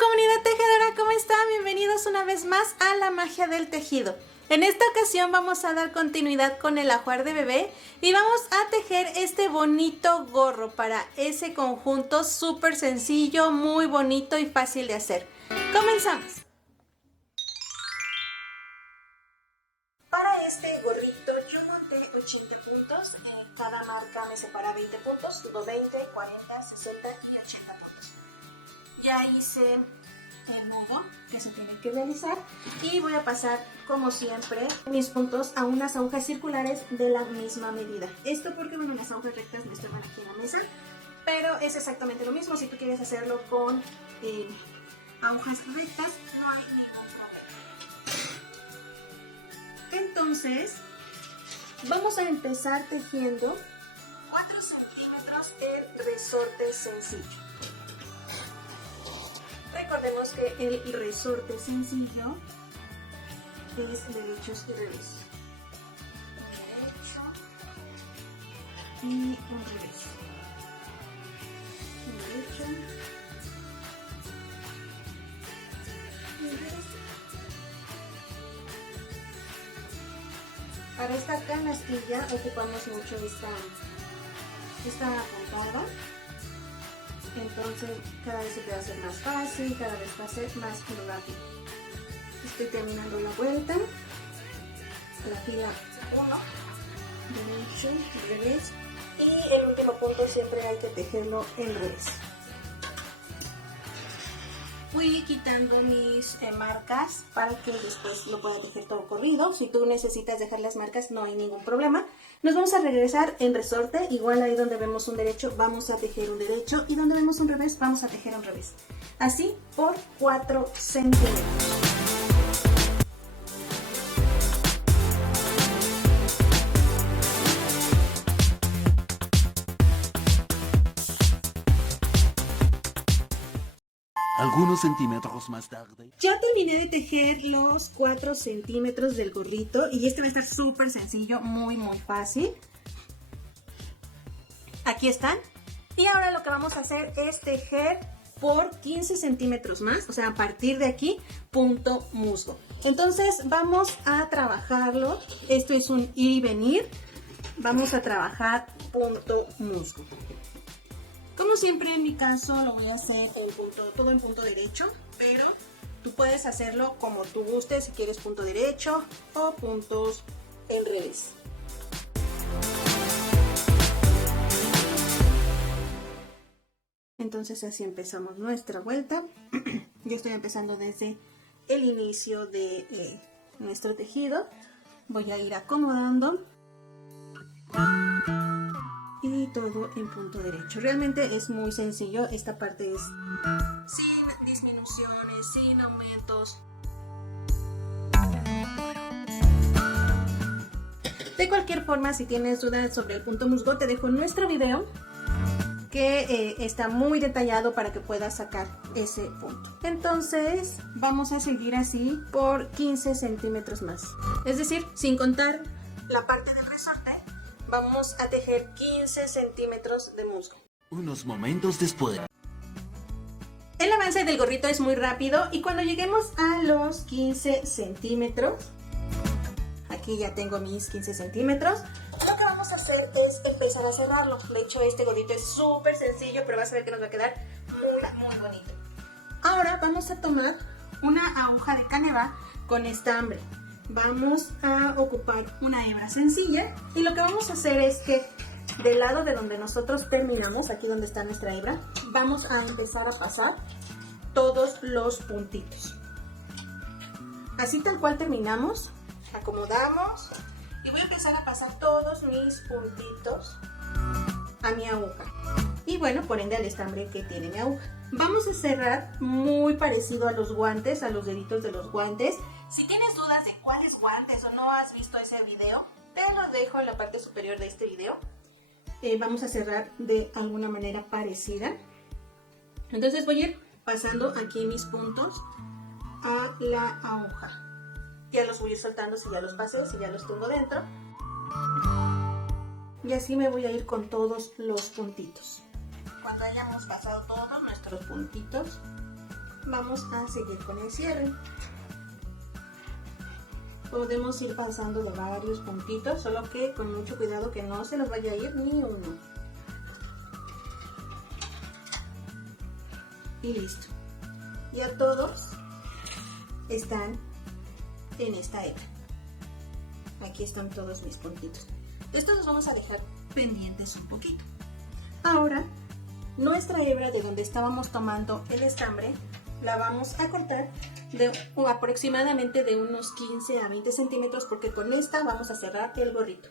Comunidad tejedora, ¿cómo están? Bienvenidos una vez más a la magia del tejido. En esta ocasión vamos a dar continuidad con el ajuar de bebé y vamos a tejer este bonito gorro para ese conjunto súper sencillo, muy bonito y fácil de hacer. ¡Comenzamos! Para este gorrito yo monté 80 puntos, cada marca me separa 20 puntos, digo 20, 40, 60 y 80 puntos. Ya hice el nudo que se tiene que realizar y voy a pasar como siempre mis puntos a unas agujas circulares de la misma medida. Esto porque bueno, las agujas rectas no estaban aquí en la mesa, pero es exactamente lo mismo. Si tú quieres hacerlo con agujas rectas no hay ningún problema. Entonces vamos a empezar tejiendo 4 centímetros el resorte sencillo. Recordemos que el resorte sencillo es derechos y revés. Derecho y un revés. Derecho y revés. Para esta canastilla ocupamos mucho esta puntada. Entonces cada vez se puede hacer más fácil, cada vez va a ser más rápido. Estoy terminando la vuelta, la fila 1, derecho, revés, y el último punto siempre hay que tejerlo en revés. Fui quitando mis marcas para que después lo pueda tejer todo corrido. Si tú necesitas dejar las marcas no hay ningún problema. Nos vamos a regresar en resorte, igual ahí donde vemos un derecho vamos a tejer un derecho y donde vemos un revés vamos a tejer un revés. Así por 4 centímetros. Algunos centímetros más tarde. Ya terminé de tejer los 4 centímetros del gorrito y este va a estar súper sencillo, muy fácil. Aquí están. Y ahora lo que vamos a hacer es tejer por 15 centímetros más, o sea, a partir de aquí, punto musgo. Entonces vamos a trabajarlo. Esto es un ir y venir. Vamos a trabajar punto musgo. Como siempre en mi caso lo voy a hacer todo en punto derecho, pero tú puedes hacerlo como tú gustes, si quieres punto derecho o puntos en revés. Entonces así empezamos nuestra vuelta. Yo estoy empezando desde el inicio de nuestro tejido. Voy a ir acomodando. Y todo en punto derecho. Realmente es muy sencillo. Esta parte es sin disminuciones, sin aumentos. De cualquier forma, si tienes dudas sobre el punto musgo, te dejo nuestro video que está muy detallado para que puedas sacar ese punto. Entonces vamos a seguir así por 15 centímetros más. Es decir, sin contar la parte del resorte, vamos a tejer 15 centímetros de musgo. Unos momentos después. El avance del gorrito es muy rápido y cuando lleguemos a los 15 centímetros, aquí ya tengo mis 15 centímetros, lo que vamos a hacer es empezar a cerrarlo. De hecho, este gorrito es súper sencillo, pero vas a ver que nos va a quedar muy bonito. Ahora vamos a tomar una aguja de caneva con estambre. Vamos a ocupar una hebra sencilla y lo que vamos a hacer es que del lado de donde nosotros terminamos, aquí donde está nuestra hebra, vamos a empezar a pasar todos los puntitos. Así tal cual terminamos, acomodamos y voy a empezar a pasar todos mis puntitos a mi aguja. Y bueno, por ende al estambre que tiene mi aguja. Vamos a cerrar muy parecido a los guantes, a los deditos de los guantes. Si tienes dudas de cuáles guantes o no has visto ese video, te los dejo en la parte superior de este video. Vamos a cerrar de alguna manera parecida. Entonces voy a ir pasando aquí mis puntos a la aguja. Ya los voy a ir soltando si ya los pasé, si ya los tengo dentro. Y así me voy a ir con todos los puntitos. Cuando hayamos pasado todos nuestros puntitos, vamos a seguir con el cierre. Podemos ir pasando de varios puntitos, solo que con mucho cuidado que no se nos vaya a ir ni uno. Y listo. Ya todos están en esta hebra. Aquí están todos mis puntitos. Estos los vamos a dejar pendientes un poquito. Ahora, nuestra hebra de donde estábamos tomando el estambre, la vamos a cortar de aproximadamente de unos 15 a 20 centímetros, porque con esta vamos a cerrar el gorrito.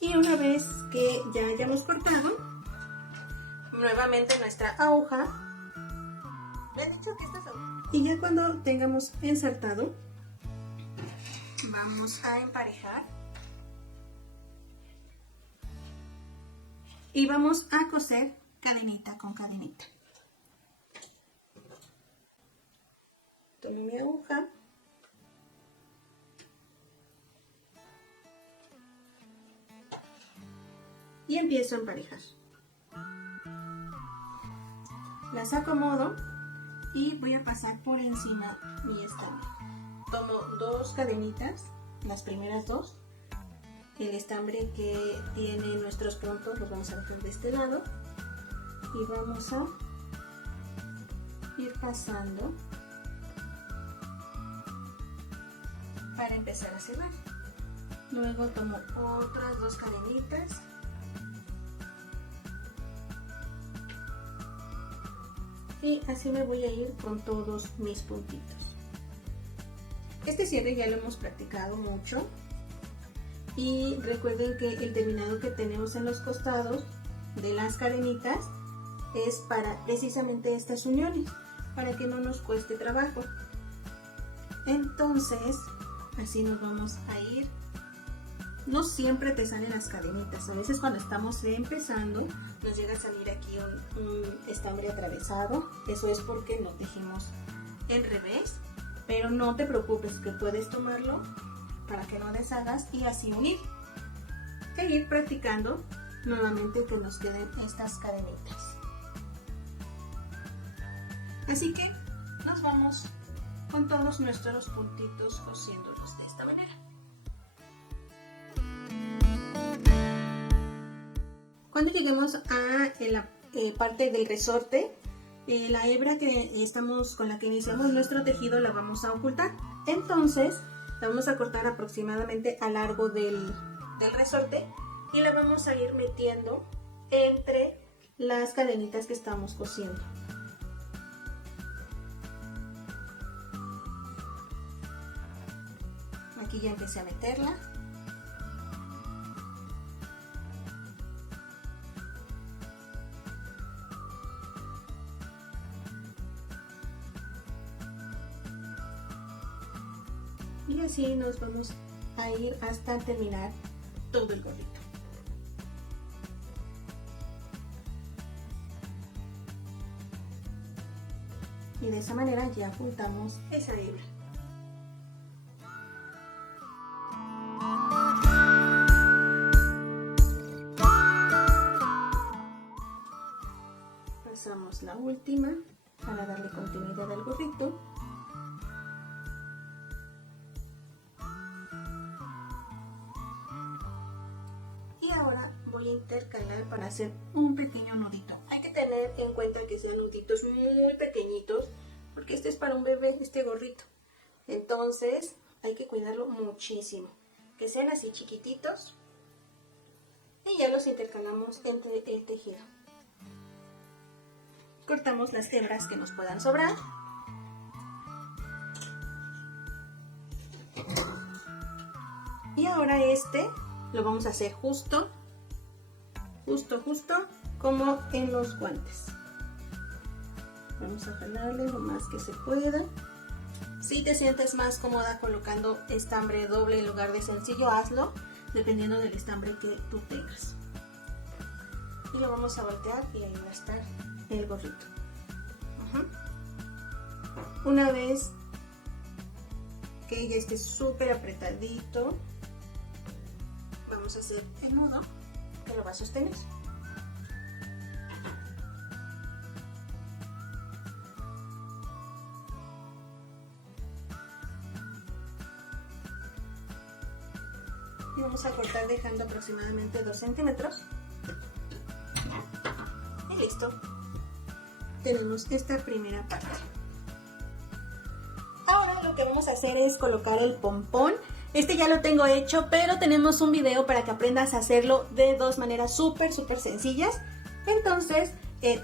Y una vez que ya hayamos cortado, nuevamente nuestra aguja. ¿Me han dicho que esta es aguja? Y ya cuando tengamos ensartado, vamos a emparejar. Y vamos a coser cadenita con cadenita. Tomo mi aguja. Y empiezo a emparejar. Las acomodo y voy a pasar por encima mi estambre. Tomo dos cadenitas, las primeras dos. El estambre que tiene nuestros puntos los vamos a dejar de este lado y vamos a ir pasando para empezar a cerrar. Luego tomo otras dos cadenitas y así me voy a ir con todos mis puntitos. Este cierre ya lo hemos practicado mucho. Y recuerden que el terminado que tenemos en los costados de las cadenitas es para precisamente estas uniones, para que no nos cueste trabajo. Entonces, así nos vamos a ir. No siempre te salen las cadenitas, a veces cuando estamos empezando nos llega a salir aquí un estambre atravesado. Eso es porque no tejimos el revés, pero no te preocupes, que puedes tomarlo para que no deshagas y así unir. Seguir practicando nuevamente que nos queden estas cadenitas. Así que nos vamos con todos nuestros puntitos cosiéndolos de esta manera. Cuando lleguemos a la parte del resorte, la hebra con la que iniciamos nuestro tejido la vamos a ocultar. Entonces la vamos a cortar aproximadamente a largo del resorte y la vamos a ir metiendo entre las cadenitas que estamos cosiendo. Aquí ya empecé a meterla. Y así nos vamos a ir hasta terminar todo el gorrito. Y de esa manera ya juntamos esa hebra. Pasamos la última para darle continuidad al gorrito. Ahora voy a intercalar para hacer un pequeño nudito. Hay que tener en cuenta que sean nuditos muy pequeñitos, porque este es para un bebé, este gorrito. Entonces hay que cuidarlo muchísimo, que sean así chiquititos y ya los intercalamos entre el tejido. Cortamos las hebras que nos puedan sobrar. Y ahora lo vamos a hacer justo como en los guantes. Vamos a jalarle lo más que se pueda. Si te sientes más cómoda colocando estambre doble en lugar de sencillo, hazlo, dependiendo del estambre que tú tengas. Y lo vamos a voltear y ahí va a estar el gorrito. Una vez que ya esté súper apretadito, vamos a hacer el nudo que lo va a sostener. vamos a cortar dejando aproximadamente 2 centímetros. Y listo. Tenemos esta primera parte. Ahora lo que vamos a hacer es colocar el pompón. Este ya lo tengo hecho, pero tenemos un video para que aprendas a hacerlo de 2 maneras súper sencillas. Entonces,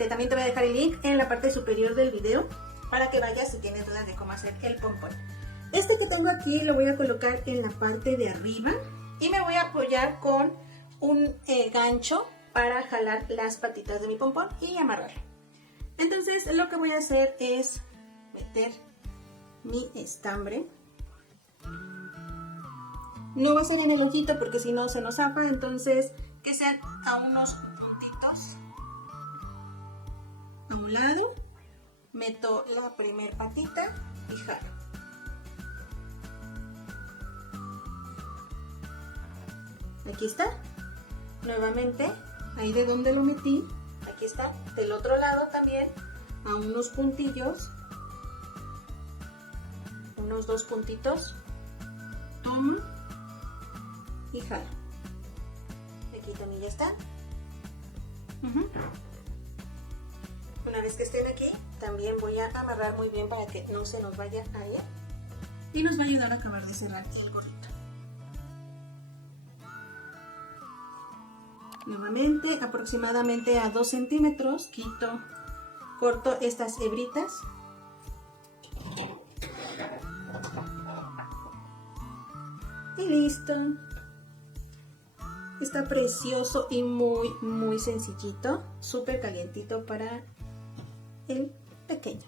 también te voy a dejar el link en la parte superior del video para que vayas si tienes dudas de cómo hacer el pompón. Este que tengo aquí lo voy a colocar en la parte de arriba y me voy a apoyar con un gancho para jalar las patitas de mi pompón y amarrarlo. Entonces lo que voy a hacer es meter mi estambre. No va a ser en el ojito porque si no se nos zapa, entonces que sean a unos puntitos. A un lado, meto la primera patita y jalo. Aquí está. Nuevamente, ahí de donde lo metí, aquí está. Del otro lado también, a unos puntillos. Unos 2 puntitos. Tomo y jalo. Aquí también ya está. Una vez que estén aquí, también voy a amarrar muy bien para que no se nos vaya a ir. Y nos va a ayudar a acabar de cerrar el gorrito. Nuevamente, aproximadamente a 2 centímetros, corto estas hebritas. Y listo. Está precioso y muy sencillito, súper calientito para el pequeño.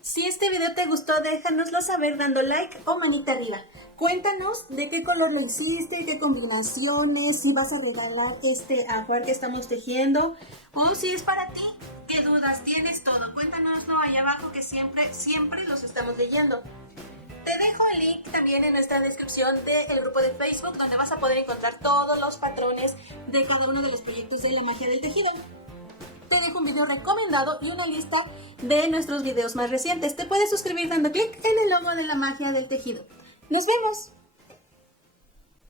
Si este video te gustó, déjanoslo saber dando like o manita arriba. Cuéntanos de qué color lo hiciste, qué combinaciones, si vas a regalar este ajuar que estamos tejiendo o si es para ti, qué dudas tienes, todo. Cuéntanoslo ahí abajo que siempre los estamos leyendo. Te dejo el link también en nuestra descripción del grupo de Facebook donde vas a poder encontrar todos los patrones de cada uno de los proyectos de la magia del tejido. Te dejo un video recomendado y una lista de nuestros videos más recientes. Te puedes suscribir dando clic en el logo de la magia del tejido. ¡Nos vemos!